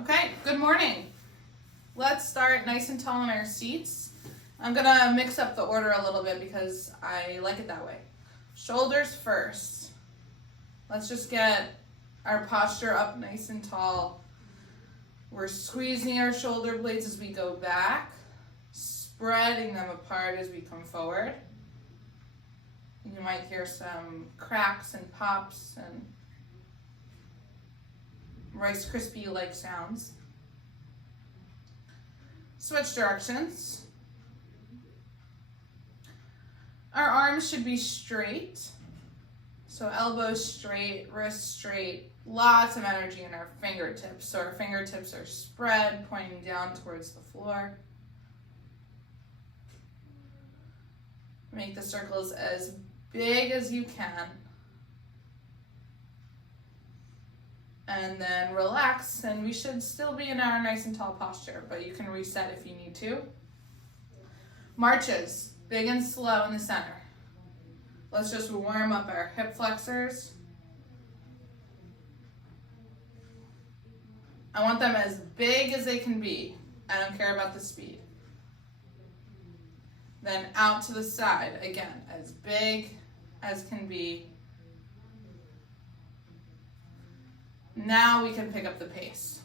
Okay, good morning. Let's start nice and tall in our seats. I'm gonna mix up the order a little bit because I like it that way. Shoulders first. Let's just get our posture up nice and tall. We're squeezing our shoulder blades as we go back, spreading them apart as we come forward. You might hear some cracks and pops and Rice Krispie-like sounds. Switch directions. Our arms should be straight. So elbows straight, wrists straight, lots of energy in our fingertips. So our fingertips are spread, pointing down towards the floor. Make the circles as big as you can. And then relax, and we should still be in our nice and tall posture, but you can reset if you need to. Marches, big and slow in the center. Let's just warm up our hip flexors. I want them as big as they can be. I don't care about the speed. Then out to the side, again, as big as can be. Now we can pick up the pace.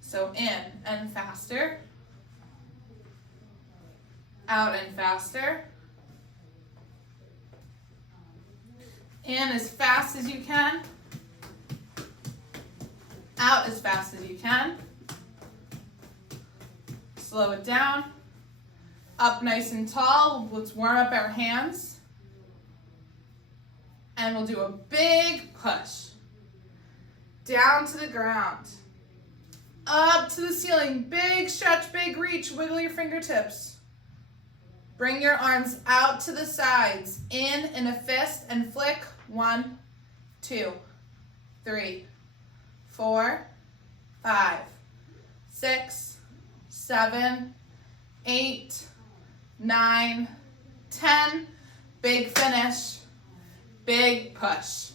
So in and faster. Out and faster. In as fast as you can. Out as fast as you can. Slow it down. Up nice and tall. Let's warm up our hands. And we'll do a big push. Down to the ground. Up to the ceiling. Big stretch, big reach. Wiggle your fingertips. Bring your arms out to the sides. In a fist and flick. 1, 2, 3, 4, 5, 6, 7, 8, 9, 10. Big finish. Big push.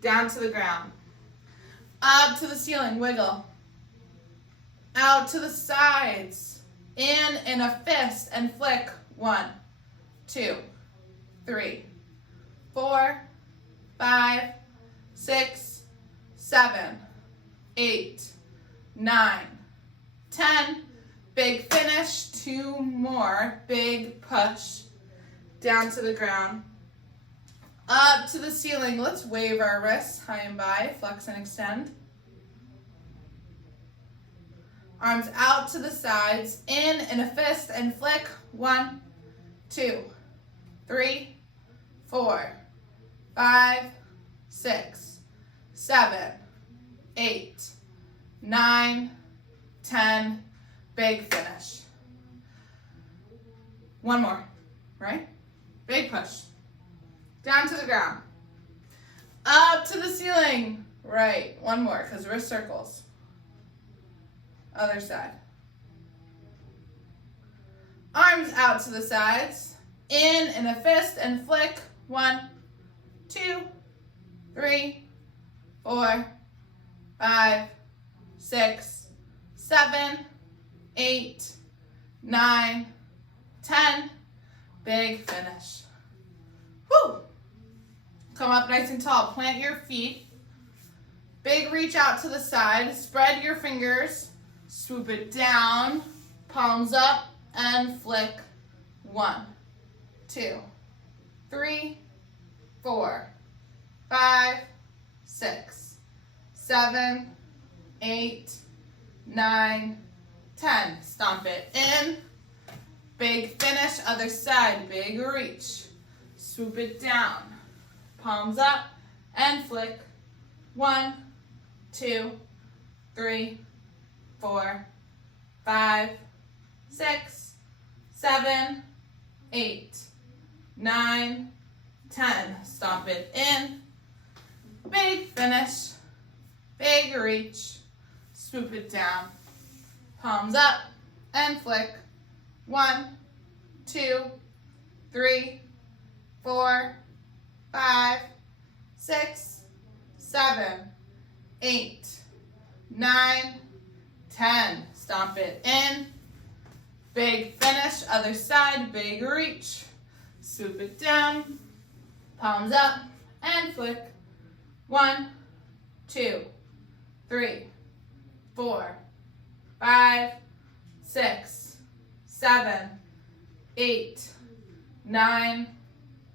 Down to the ground. Up to the ceiling, wiggle. Out to the sides. In a fist and flick. 1, 2, 3, 4, 5, 6, 7, 8, 9, 10. Big finish. 2 more. Big push. Down to the ground. Up to the ceiling. Let's wave our wrists high and by. Flex and extend. Arms out to the sides. In a fist and flick. 1, 2, 3, 4, 5, 6, 7, 8, 9, 10. Big finish. 1 more, right? Big push. Down to the ground. Up to the ceiling. Right, 1 more, because wrist circles. Other side. Arms out to the sides. In a fist and flick. 1, 2, 3, 4, 5, 6, 7, 8, 9, 10. Big finish. Woo! Come up nice and tall. Plant your feet. Big reach out to the side. Spread your fingers. Swoop it down. Palms up and flick. 1, 2, 3, 4, 5, 6, 7, 8, 9, 10. Stomp it in. Big finish. Other side. Big reach. Swoop it down. Palms up and flick. 1, 2, 3, 4, 5, 6, 7, 8, 9, 10. Stomp it in. Big finish. Big reach. Swoop it down. Palms up and flick. 1, 2, 3, 4, 5, 6, 7, 8, 9, 10. Stomp it in. Big finish, other side, big reach. Swoop it down, palms up, and flick. 1, 2, 3, 4, 5, 6, 7, 8, 9,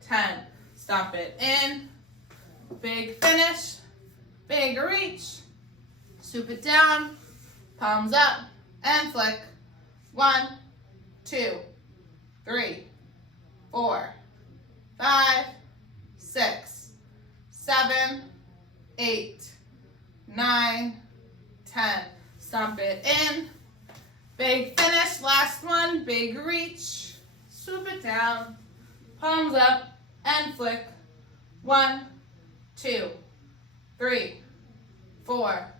10. Stomp it in. Big finish, big reach. Swoop it down, palms up, and flick. 1, 2, 3, 4, 5, 6, 7, 8, 9, 10. Stomp it in. Big finish, last one, big reach. Swoop it down, palms up, and flick. 1, 2, 3, 4,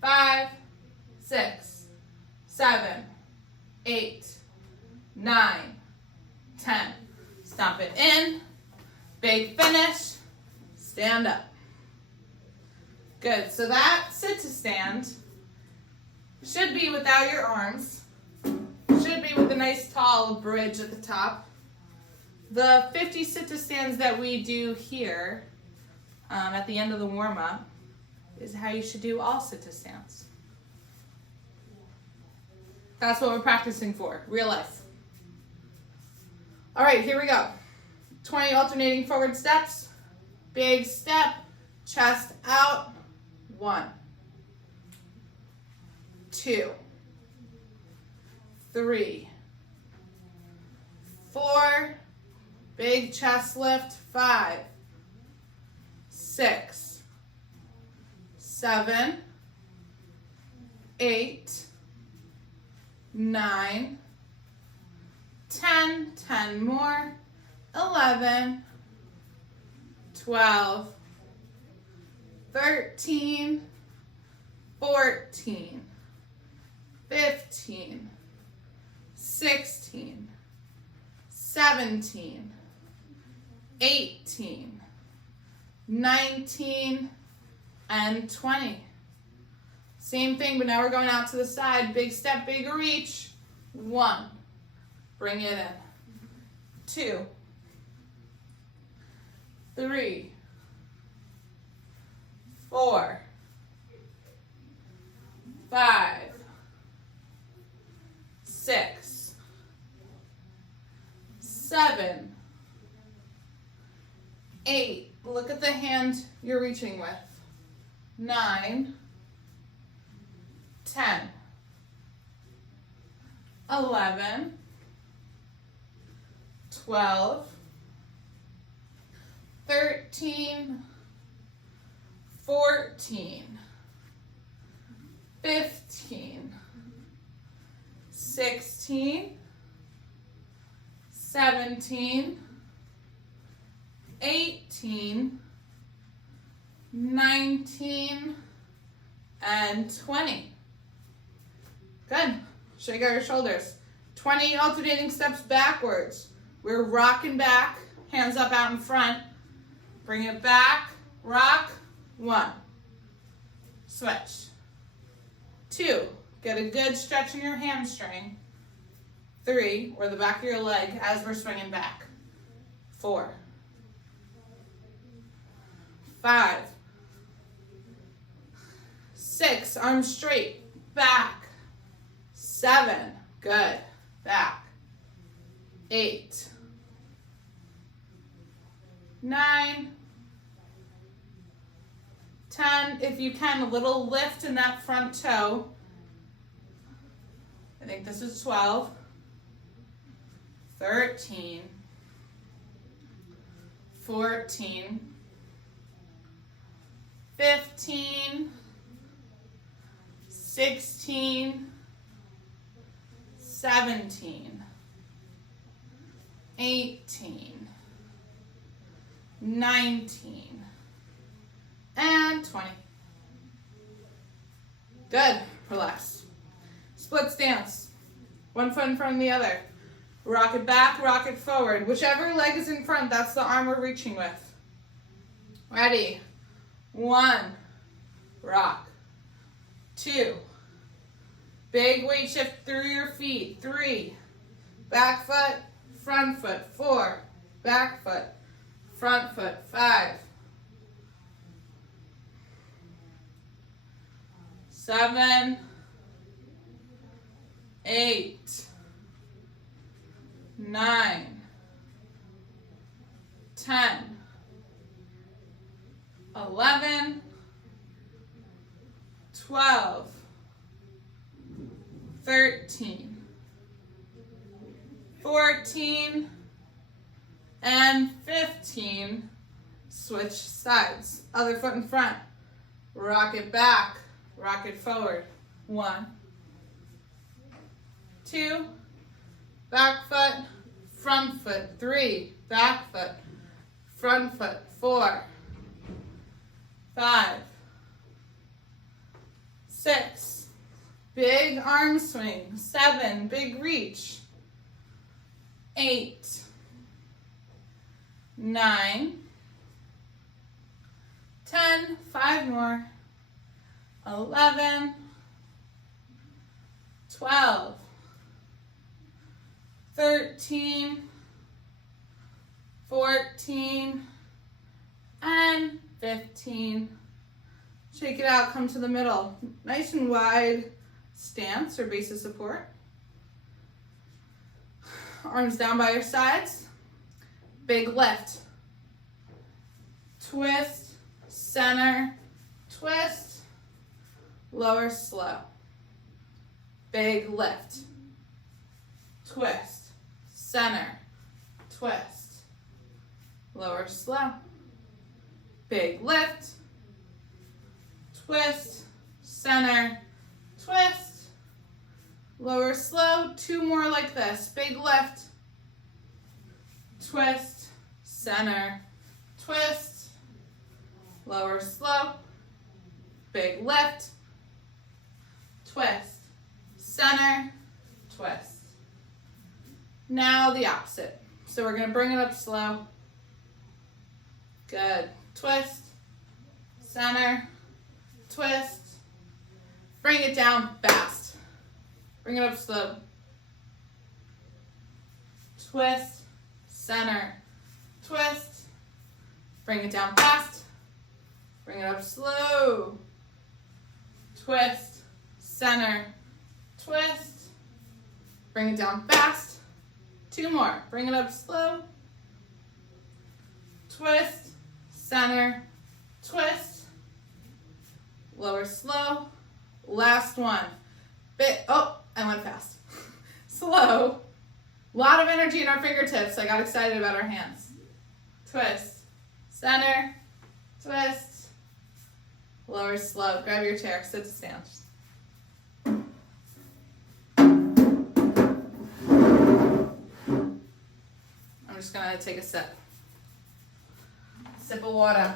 5, 6, 7, 8, 9, 10. Stomp it in. Big finish. Stand up. Good. So that sit to stand should be without your arms. Should be with a nice tall bridge at the top. The 50 sit to stands that we do here at the end of the warm-up is how you should do all sit to stands. That's what we're practicing for, real life. All right, here we go. 20 alternating forward steps. Big step, chest out. 1, 2, 3, 4. Big chest lift. 5, 6, 7, 8, 9, 10, 10 more, 11, 12, 13, 14, 15, 16, 17, 18, 19, and 20. Same thing, but now we're going out to the side. Big step, big reach. 1. Bring it in. 2, 3, 4, 5, 6, 7, 8. Look at the hand you're reaching with. 9, 10, 11, 12, 13, 14, 15, 16, 17, 18, 19, and 20. Good. Shake out your shoulders. 20 alternating steps backwards. We're rocking back, hands up out in front. Bring it back, rock. 1. Switch. 2. Get a good stretch in your hamstring. 3, or the back of your leg as we're swinging back. 4. 5. 6, arms straight, back. 7, good, back. 8, 9, 10, if you can, a little lift in that front toe. I think this is 12, 13, 14, 15, 16, 17, 18, 19, and 20. Good. Relax. Split stance. One foot in front of the other. Rock it back, rock it forward. Whichever leg is in front, that's the arm we're reaching with. Ready? 1, rock. 2, Big weight shift through your feet. 3, back foot, front foot. 4, back foot, front foot. 5, 7, 8, 9, 10, 11, 12, 13, 14, and 15. Switch sides. Other foot in front. Rock it back. Rock it forward. 1, 2, back foot, front foot. 3, back foot, front foot. 4, 5, 6, big arm swing. 7, big reach. 8, 9, 10, 5 more. 11, 12, 13, 14, and 15. Shake it out, come to the middle. Nice and wide stance or base of support. Arms down by your sides. Big lift. Twist, center, twist, lower slow. Big lift. Twist, center, twist, lower slow. Big lift, twist, center, twist, lower slow. 2 more like this. Big lift, twist, center, twist, lower slow. Big lift, twist, center, twist. Now the opposite. So we're going to bring it up slow. Good. Twist, center, twist. Bring it down fast. Bring it up slow. Twist, center, twist. Bring it down fast. Bring it up slow. Twist, center, twist. Bring it down fast. 2 more. Bring it up slow. Twist, center, twist. Lower slow. Last one. I went fast. Slow. A lot of energy in our fingertips. I got excited about our hands. Twist, center, twist. Lower slow. Grab your chair. Sit to stand. I'm just going to take a sip. Sip of water.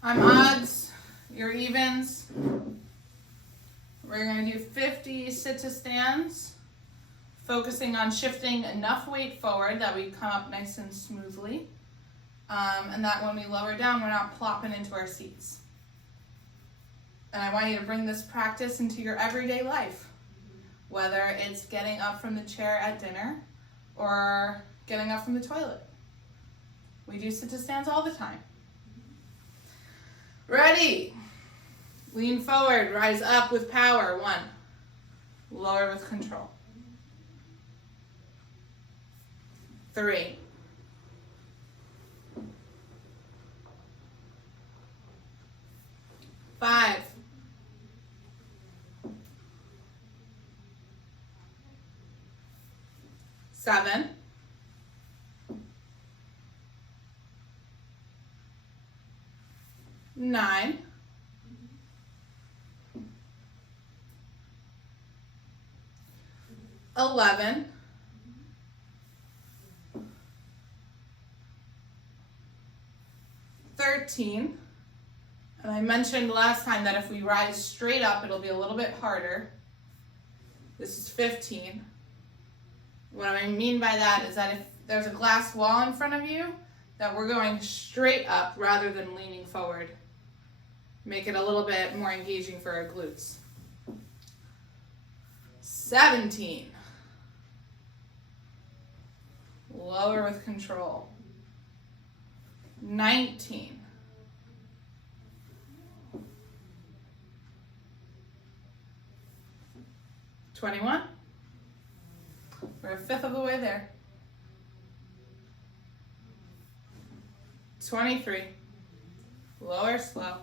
I'm odds, you're evens. We're going to do 50 sit to stands, focusing on shifting enough weight forward that we come up nice and smoothly, and that when we lower down, we're not plopping into our seats. And I want you to bring this practice into your everyday life, whether it's getting up from the chair at dinner or getting up from the toilet. We do sit to stands all the time. Ready? Lean forward, rise up with power. 1. Lower with control. 3. 5. 7. 9. 11. 13. And I mentioned last time that if we rise straight up, it'll be a little bit harder. This is 15. What I mean by that is that if there's a glass wall in front of you, that we're going straight up rather than leaning forward. Make it a little bit more engaging for our glutes. 17. Lower with control. 19. 21. We're a fifth of the way there. 23. Lower, slow.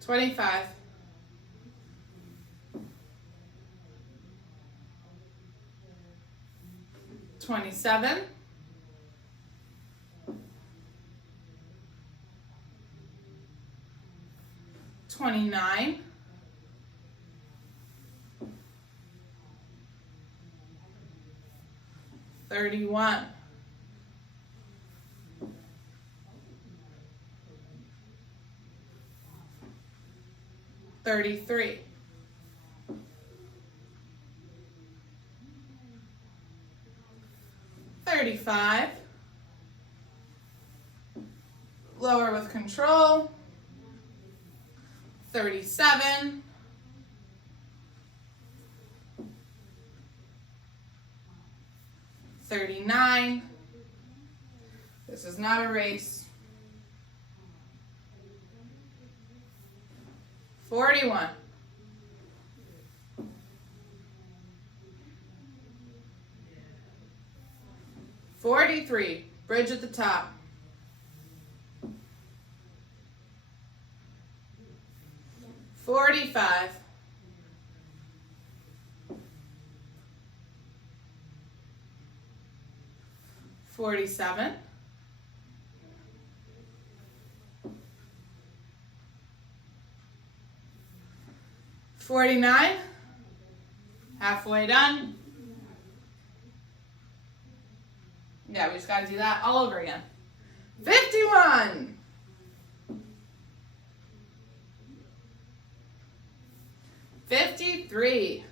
25. 27. 29. 31. 33. 35. Lower with control. 37. 39. This is not a race. 41. 43. Bridge at the top. 45. 47. 49. Halfway done. Yeah, we just got to do that all over again. 51. 53.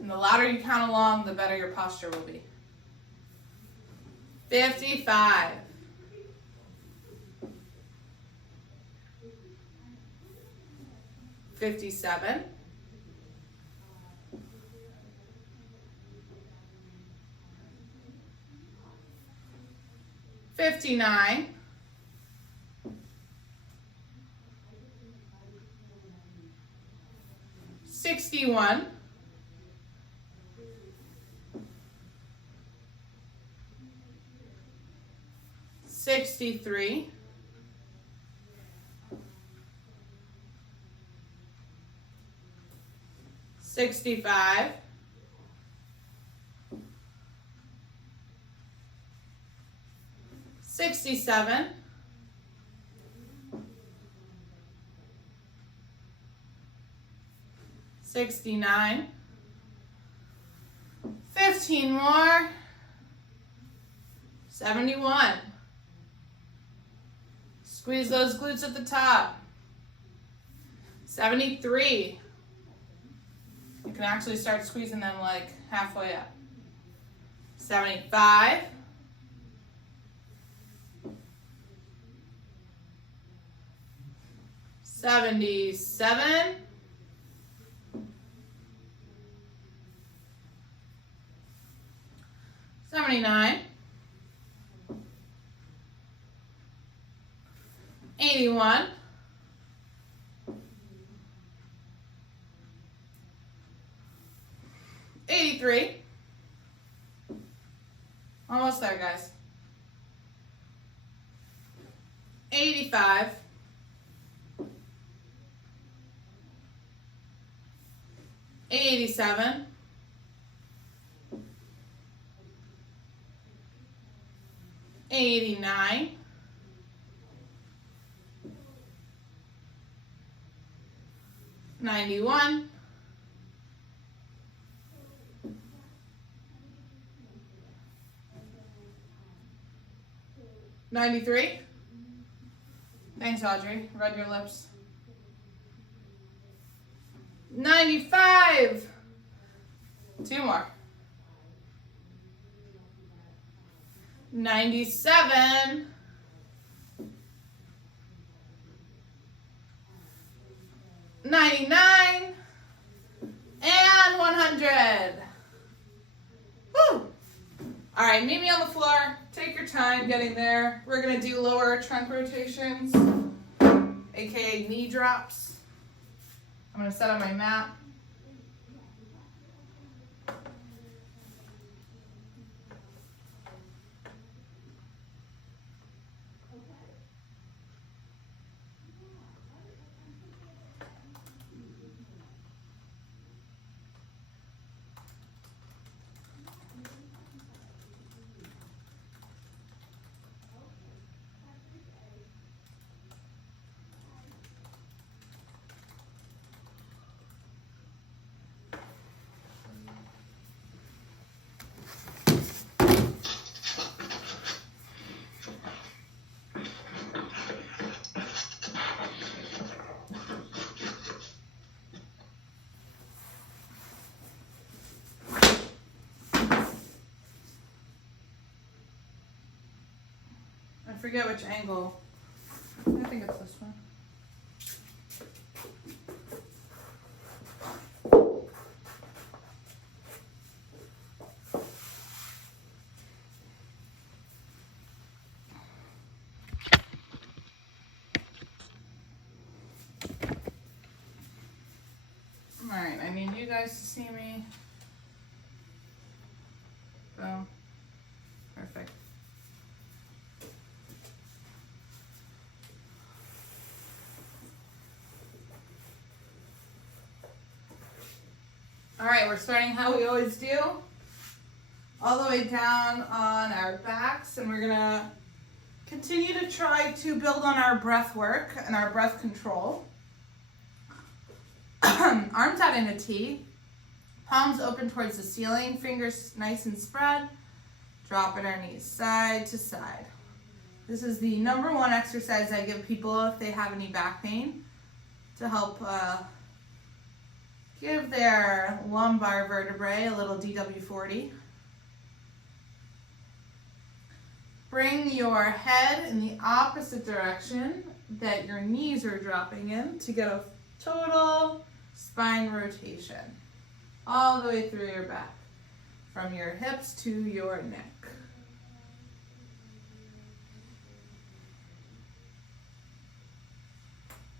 And the louder you count along, the better your posture will be. 55. 57. 59. 61. 63. 65. 67. 69. 15 more. 71. Squeeze those glutes at the top. 73. You can actually start squeezing them like halfway up. 75. 77. 79. 81. 83. Almost there, guys. 85. 87. 89. 91. 92. 93. Thanks, Audrey. Read your lips. 95. 2 more. 97. 99. And 100. Woo! All right, meet me on the floor. Take your time getting there. We're gonna do lower trunk rotations, aka knee drops. I'm gonna set on my mat. I forget which angle. I think it's this one. Alright, I need you guys to see me. Boom. Perfect. All right, we're starting how we always do, all the way down on our backs, and we're gonna continue to try to build on our breath work and our breath control. Arms out in a T, palms open towards the ceiling, fingers nice and spread, dropping our knees side to side. This is the #1 exercise I give people if they have any back pain to help give their lumbar vertebrae a little DW40. Bring your head in the opposite direction that your knees are dropping in to get a total spine rotation all the way through your back, from your hips to your neck.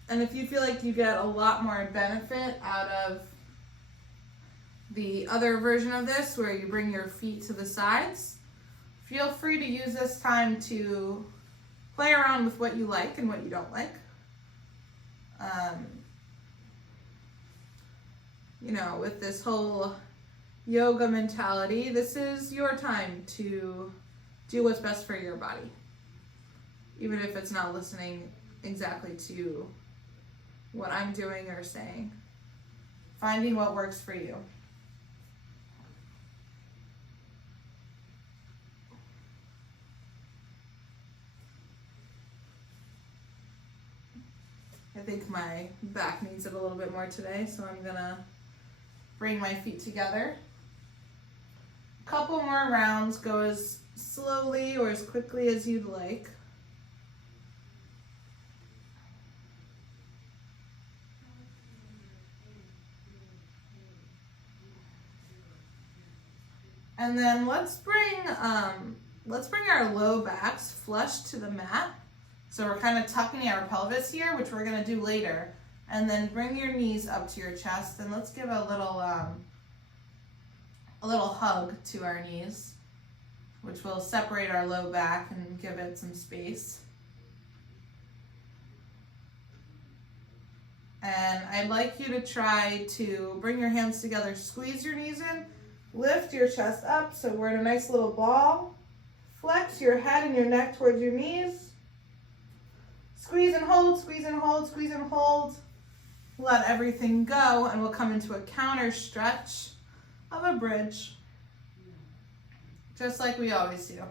And if you feel like you get a lot more benefit out of the other version of this, where you bring your feet to the sides, feel free to use this time to play around with what you like and what you don't like. You know, with this whole yoga mentality, this is your time to do what's best for your body, even if it's not listening exactly to what I'm doing or saying. Finding what works for you. I think my back needs it a little bit more today, so I'm gonna bring my feet together. A couple more rounds, go as slowly or as quickly as you'd like. And then let's bring our low backs flush to the mat. So we're kind of tucking our pelvis here, which we're gonna do later. And then bring your knees up to your chest, and let's give a little hug to our knees, which will separate our low back and give it some space. And I'd like you to try to bring your hands together, squeeze your knees in, lift your chest up so we're in a nice little ball. Flex your head and your neck towards your knees. Squeeze and hold, squeeze and hold, squeeze and hold. Let everything go, and we'll come into a counter stretch of a bridge, just like we always do.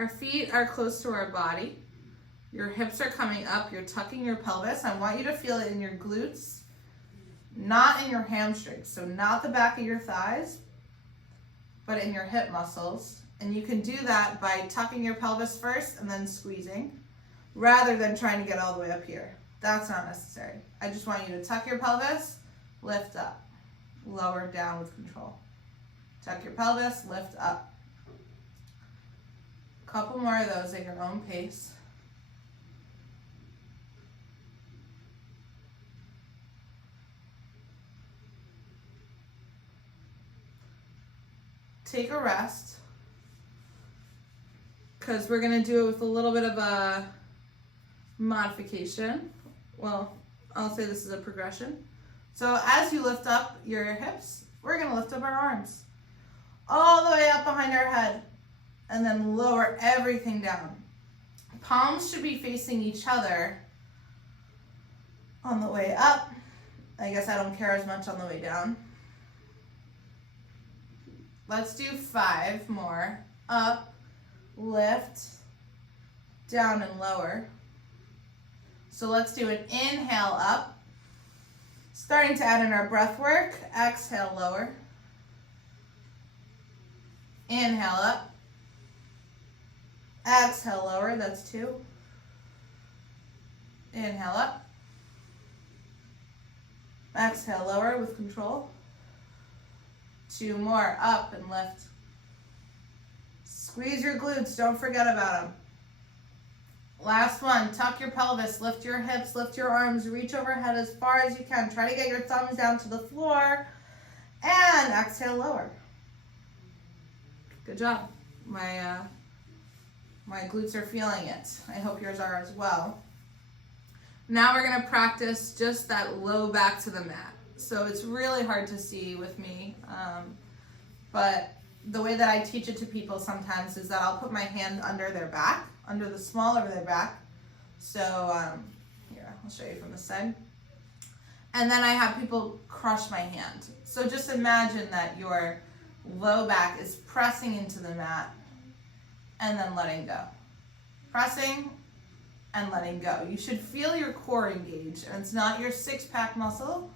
Our feet are close to our body. Your hips are coming up. You're tucking your pelvis. I want you to feel it in your glutes, not in your hamstrings. So not the back of your thighs, but in your hip muscles. And you can do that by tucking your pelvis first and then squeezing, rather than trying to get all the way up here. That's not necessary. I just want you to tuck your pelvis, lift up, lower down with control. Tuck your pelvis, lift up. A couple more of those at your own pace. Take a rest, because we're going to do it with a little bit of a modification. Well, I'll say this is a progression. So as you lift up your hips, we're going to lift up our arms all the way up behind our head, and then lower everything down. Palms should be facing each other on the way up. I guess I don't care as much on the way down. Let's do 5 more. Up, lift, down and lower. So let's do an inhale up. Starting to add in our breath work. Exhale, lower. Inhale up. Exhale, lower. That's 2. Inhale up. Exhale, lower with control. 2 more, up and lift. Squeeze your glutes, don't forget about them. Last one, tuck your pelvis, lift your hips, lift your arms, reach overhead as far as you can. Try to get your thumbs down to the floor, and exhale, lower. Good job. My glutes are feeling it. I hope yours are as well. Now we're gonna practice just that low back to the mat. So it's really hard to see with me, but the way that I teach it to people sometimes is that I'll put my hand under their back, under the small of their back. So here, I'll show you from this side. And then I have people crush my hand. So just imagine that your low back is pressing into the mat and then letting go. Pressing and letting go. You should feel your core engage, and it's not your six-pack muscle.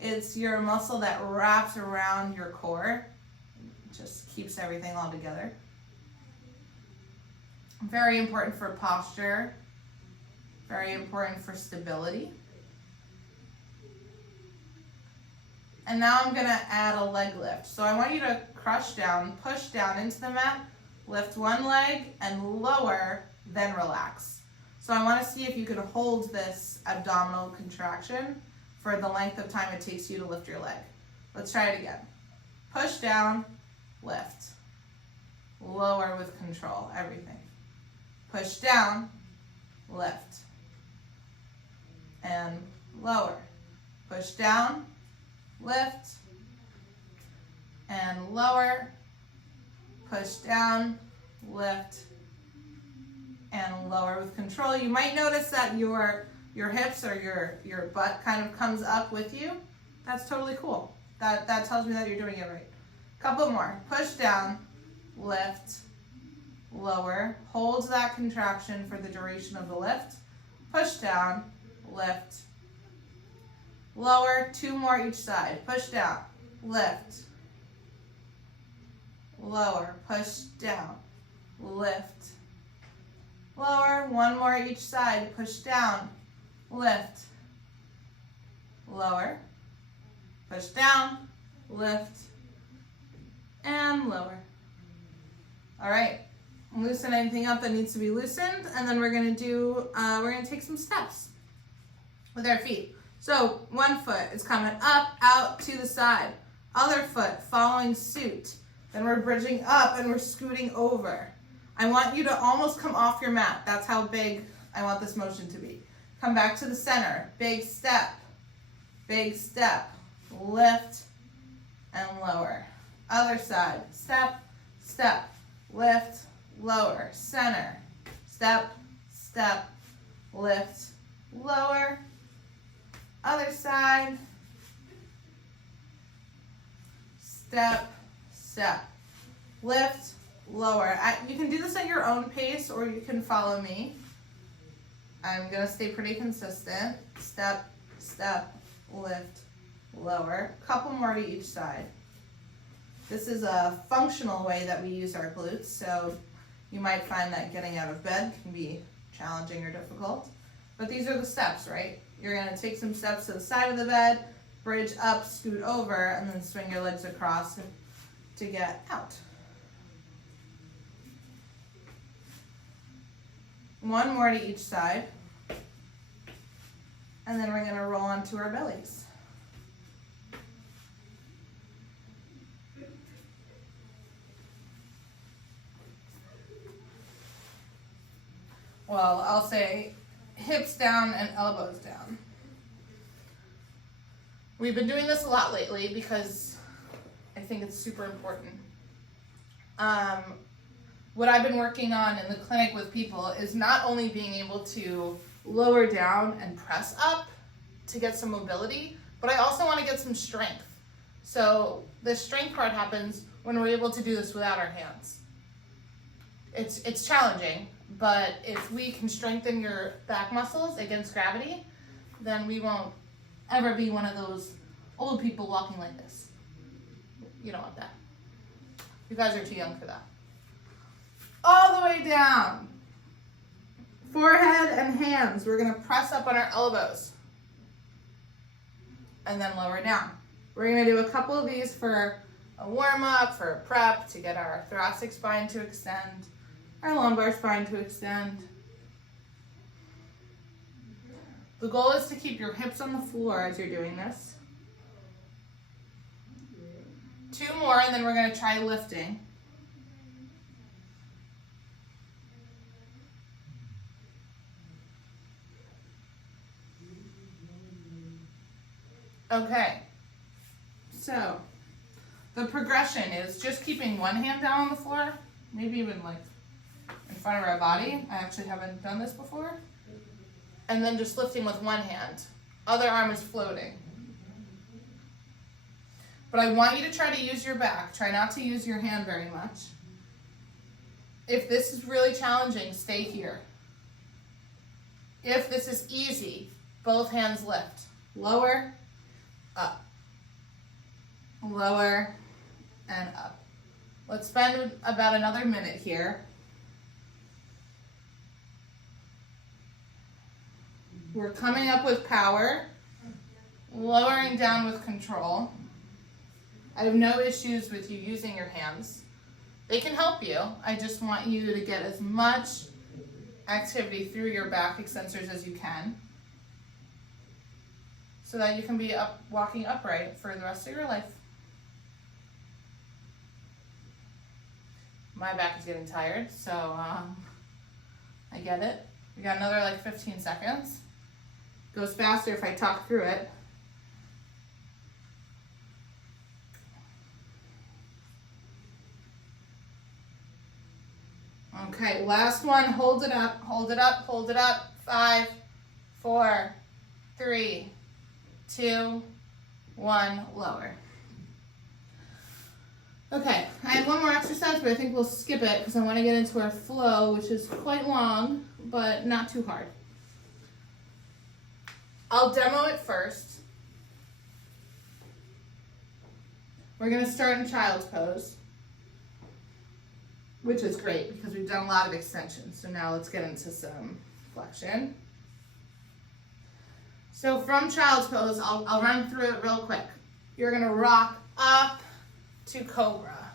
It's your muscle that wraps around your core. It just keeps everything all together. Very important for posture. Very important for stability. And now I'm gonna add a leg lift. So I want you to crush down, push down into the mat, lift one leg and lower, then relax. So I wanna see if you can hold this abdominal contraction for the length of time it takes you to lift your leg. Let's try it again. Push down, lift. Lower with control, everything. Push down, lift. And lower. Push down, lift. And lower. Push down, lift. And lower with control. You might notice that your hips or your butt kind of comes up with you. That's totally cool. That tells me that you're doing it right. Couple more. Push down, lift, lower. Hold that contraction for the duration of the lift. Push down, lift, lower. 2 more each side. Push down, lift, lower. Push down, lift, lower. 1 more each side. Push down, lift, lower, push down, lift, and lower. All right, loosen anything up that needs to be loosened, and then we're gonna take some steps with our feet. So 1 foot is coming up, out to the side. Other foot following suit. Then we're bridging up and we're scooting over. I want you to almost come off your mat. That's how big I want this motion to be. Come back to the center. Big step, lift and lower. Other side, step, step, lift, lower. Center, step, step, lift, lower. Other side, step, step, lift, lower. You can do this at your own pace or you can follow me. I'm gonna stay pretty consistent. Step, step, lift, lower. Couple more to each side. This is a functional way that we use our glutes, so you might find that getting out of bed can be challenging or difficult. But these are the steps, right? You're gonna take some steps to the side of the bed, bridge up, scoot over, and then swing your legs across to get out. One more to each side. And then we're gonna roll onto our bellies. Well, I'll say hips down and elbows down. We've been doing this a lot lately because I think it's super important. What I've been working on in the clinic with people is not only being able to lower down and press up to get some mobility, but I also want to get some strength. So the strength part happens when we're able to do this without our hands. It's challenging, but if we can strengthen your back muscles against gravity, then we won't ever be one of those old people walking like this. You don't want that. You guys are too young for that. All the way down. Forehead and hands. We're going to press up on our elbows. And then lower down. We're going to do a couple of these for a warm-up, for a prep, to get our thoracic spine to extend, our lumbar spine to extend. The goal is to keep your hips on the floor as you're doing this. 2 more, and then we're going to try lifting. Okay, so the progression is just keeping one hand down on the floor, maybe even like in front of our body. I actually haven't done this before. And then just lifting with one hand. Other arm is floating. But I want you to try to use your back. Try not to use your hand very much. If this is really challenging, stay here. If this is easy, both hands lift. Lower, up. Lower, and up. Let's spend about another minute here. We're coming up with power, lowering down with control. I have no issues with you using your hands. They can help you. I just want you to get as much activity through your back extensors as you can so that you can be walking upright for the rest of your life. My back is getting tired, so I get it. We got another like 15 seconds. Goes faster if I talk through it. Okay, last one. Hold it up, hold it up, hold it up. 5, 4, 3, 2, 1, lower. Okay, I have one more exercise, but I think we'll skip it because I want to get into our flow, which is quite long, but not too hard. I'll demo it first. We're going to start in child's pose, which is great because we've done a lot of extensions. So now let's get into some flexion. So from child's pose, I'll run through it real quick. You're going to rock up to cobra.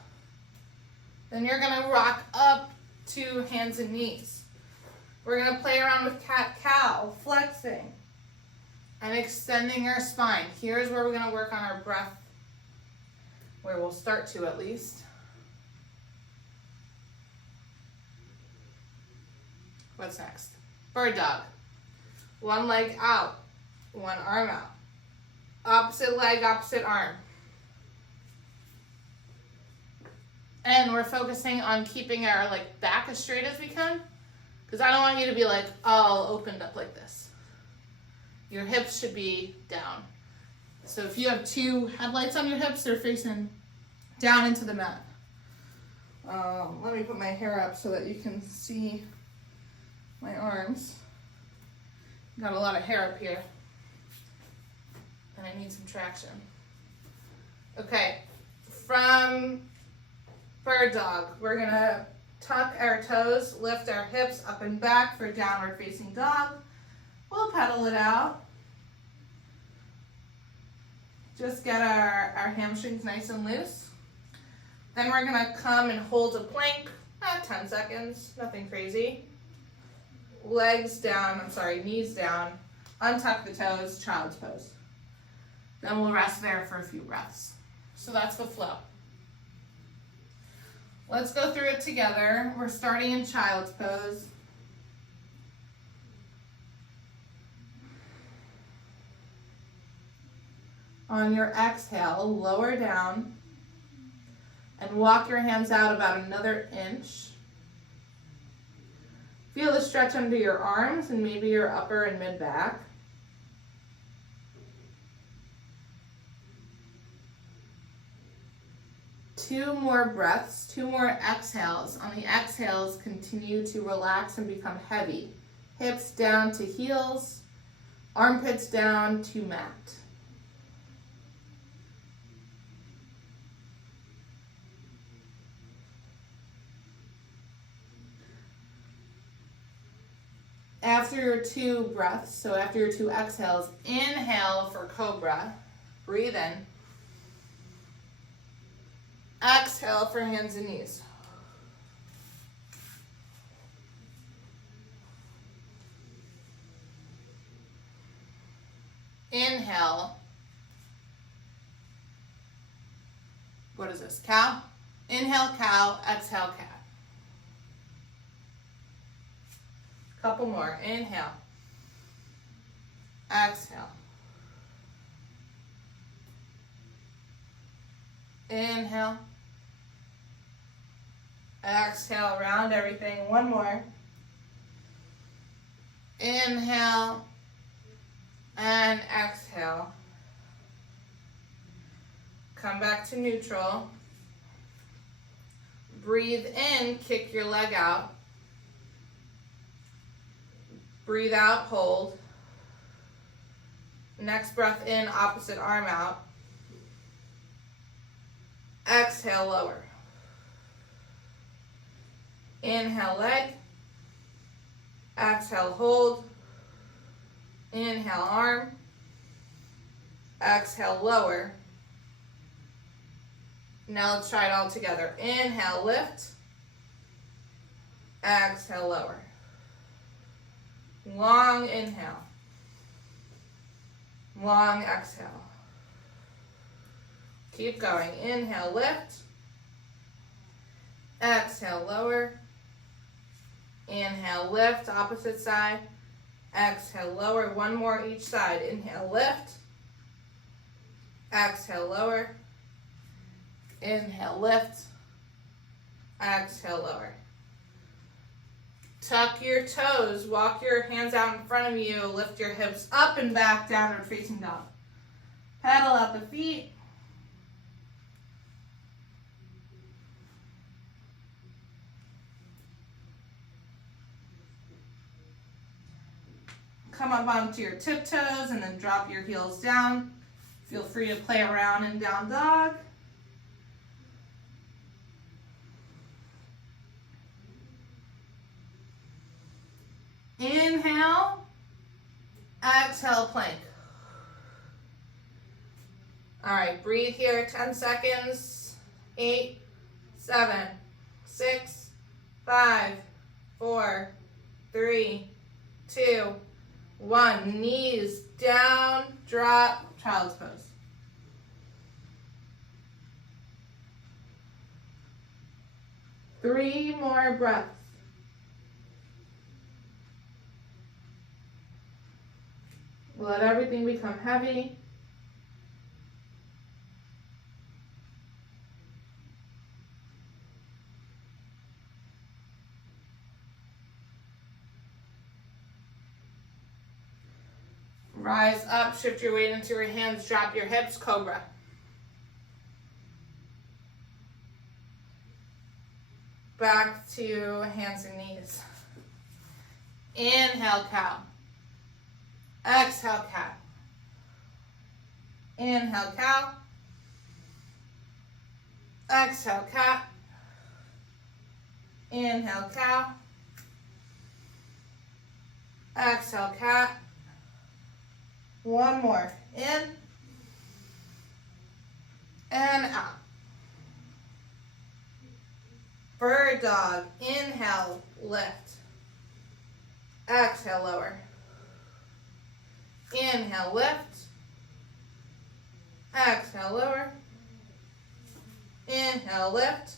Then you're going to rock up to hands and knees. We're going to play around with cat-cow, flexing and extending our spine. Here's where we're going to work on our breath, where we'll start to at least. What's next? Bird dog. One leg out, one arm out. Opposite leg, opposite arm. And we're focusing on keeping our back as straight as we can, because I don't want you to be all opened up like this. Your hips should be down. So if you have 2 headlights on your hips, they're facing down into the mat. Let me put my hair up so that you can see my arms. Got a lot of hair up here. And I need some traction. Okay, from bird dog, we're gonna tuck our toes, lift our hips up and back for downward facing dog. We'll pedal it out. Just get our hamstrings nice and loose. Then we're gonna come and hold a plank, 10 seconds, nothing crazy. Legs down, knees down, untuck the toes, child's pose. Then we'll rest there for a few breaths. So that's the flow. Let's go through it together. We're starting in child's pose. On your exhale, lower down and walk your hands out about another inch. Feel the stretch under your arms and maybe your upper and mid back. Two more breaths, 2 more exhales. On the exhales, continue to relax and become heavy. Hips down to heels, armpits down to mat. After your 2 breaths, so after your 2 exhales, inhale for cobra. Breathe in. Exhale for hands and knees. Inhale. What is this? Cow? Inhale, cow. Exhale, cat. Couple more. Inhale. Exhale. Inhale. Exhale, round everything. One more. Inhale and exhale. Come back to neutral. Breathe in, kick your leg out. Breathe out, hold. Next breath in, opposite arm out. Exhale, lower. Inhale, leg. Exhale, hold. Inhale, arm. Exhale, lower. Now let's try it all together. Inhale, lift. Exhale, lower. Long inhale. Long exhale. Keep going. Inhale, lift. Exhale, lower. Inhale, lift, opposite side. Exhale, lower. One more each side. Inhale, lift. Exhale, lower. Inhale, lift. Exhale, lower. Tuck your toes. Walk your hands out in front of you. Lift your hips up and back, downward facing dog. Pedal out the feet. Come up onto your tiptoes and then drop your heels down. Feel free to play around in down dog. Inhale, exhale, plank. All right, breathe here, 10 seconds. 8, 7, 6, 5, 4, 3, 2, 1. Knees down, drop, child's pose. Three more breaths. Let everything become heavy. Rise up, shift your weight into your hands, drop your hips, cobra. back to hands and knees. Inhale, cow. Exhale, cat. Inhale, cow. Exhale, cat. Inhale, cow. Exhale, cat. One more. In and out. Bird dog. Inhale, lift. Exhale, lower. Inhale, lift. Exhale, lower. Inhale, lift.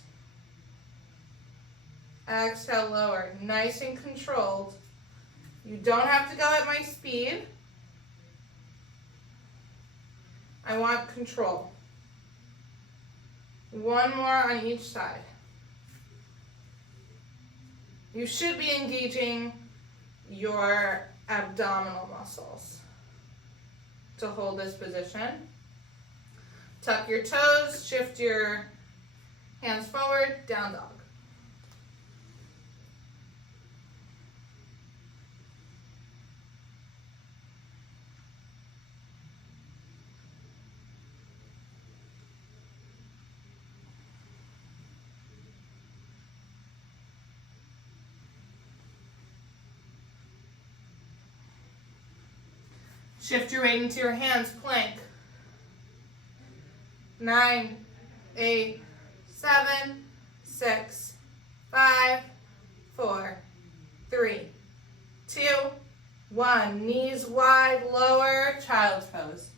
Exhale, lower. Nice and controlled. You don't have to go at my speed. I want control. One more on each side. You should be engaging your abdominal muscles to hold this position. Tuck your toes, shift your hands forward, down dog. Shift your weight into your hands, plank. 9, 8, 7, 6, 5, 4, 3, 2, 1. Knees wide, lower, child's pose.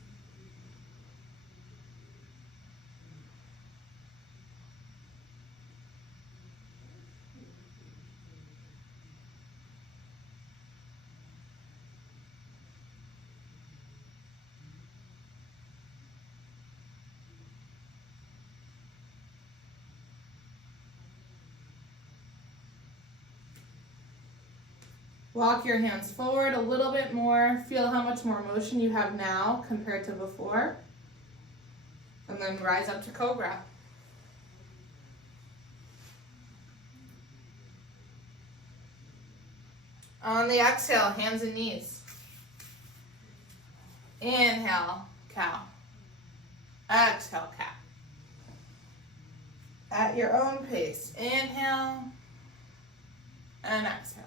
Walk your hands forward a little bit more. Feel how much more motion you have now compared to before. And then rise up to cobra. On the exhale, hands and knees. Inhale, cow. Exhale, cat. At your own pace. Inhale and exhale.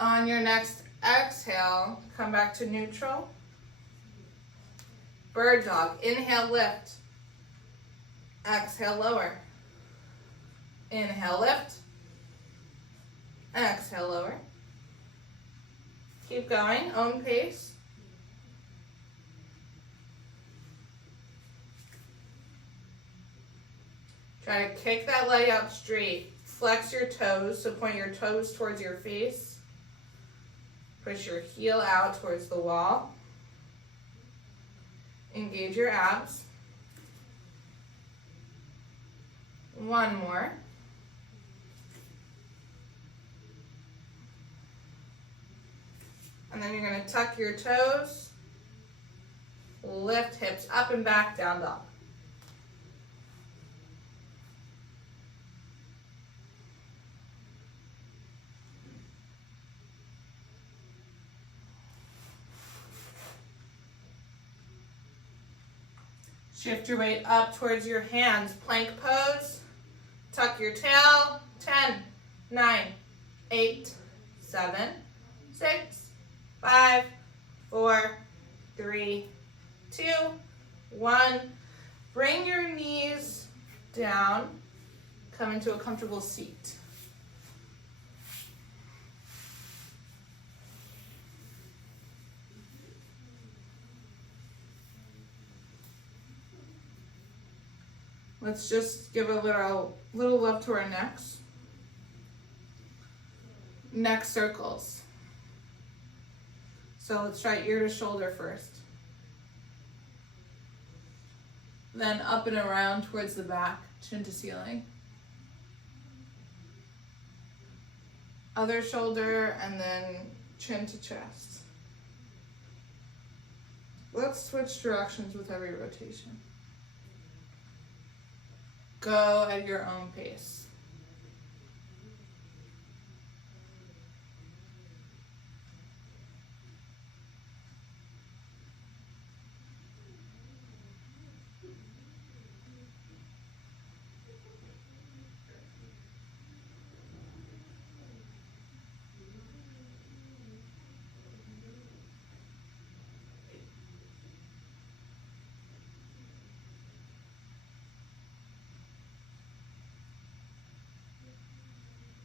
On your next exhale, come back to neutral. Bird dog. Inhale, lift. Exhale, lower. Inhale, lift. Exhale, lower. Keep going, own pace. Try to kick that leg out straight. Flex your toes, so point your toes towards your face. Push your heel out towards the wall. Engage your abs. One more. And then you're going to tuck your toes, lift hips up and back, down dog. Shift your weight up towards your hands. Plank pose. Tuck your tail. 10, 9, 8, 7, 6, 5, 4, 3, 2, 1. Bring your knees down. Come into a comfortable seat. Let's just give a little love to our necks. neck circles. So let's try ear to shoulder first. Then up and around towards the back, chin to ceiling. Other shoulder, and then chin to chest. Let's switch directions with every rotation. Go at your own pace.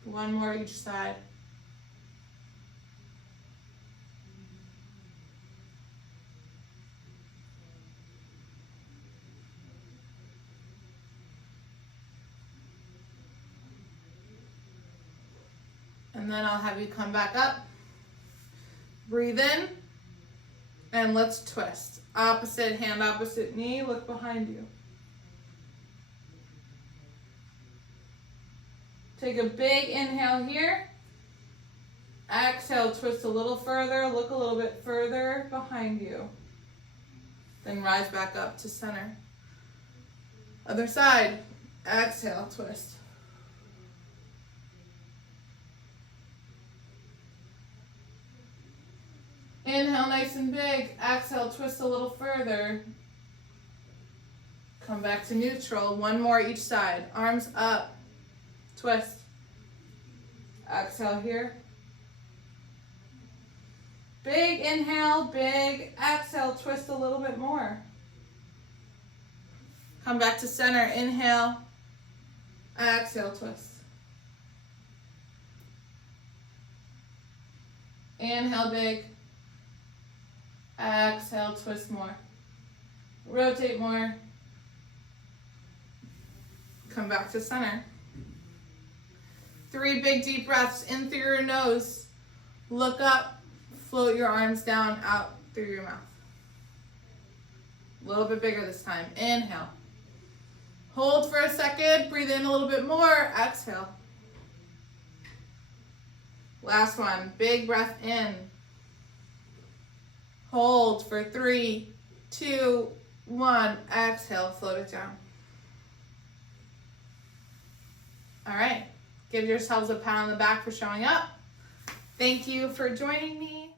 One more each side. And then I'll have you come back up. Breathe in. And let's twist. Opposite hand, opposite knee. Look behind you. Take a big inhale here. Exhale, twist a little further. Look a little bit further behind you. Then rise back up to center. Other side. Exhale, twist. Inhale nice and big. Exhale, twist a little further. Come back to neutral. One more each side. Arms up. Twist. Exhale here. Big inhale, big exhale. Twist a little bit more. Come back to center. Inhale. Exhale, twist. Inhale, big. Exhale, twist more. Rotate more. Come back to center. 3 big deep breaths in through your nose. Look up. Float your arms down, out through your mouth. A little bit bigger this time. Inhale. Hold for a second. Breathe in a little bit more. Exhale. Last one. Big breath in. Hold for 3, 2, 1. Exhale. Float it down. All right. Give yourselves a pat on the back for showing up. Thank you for joining me.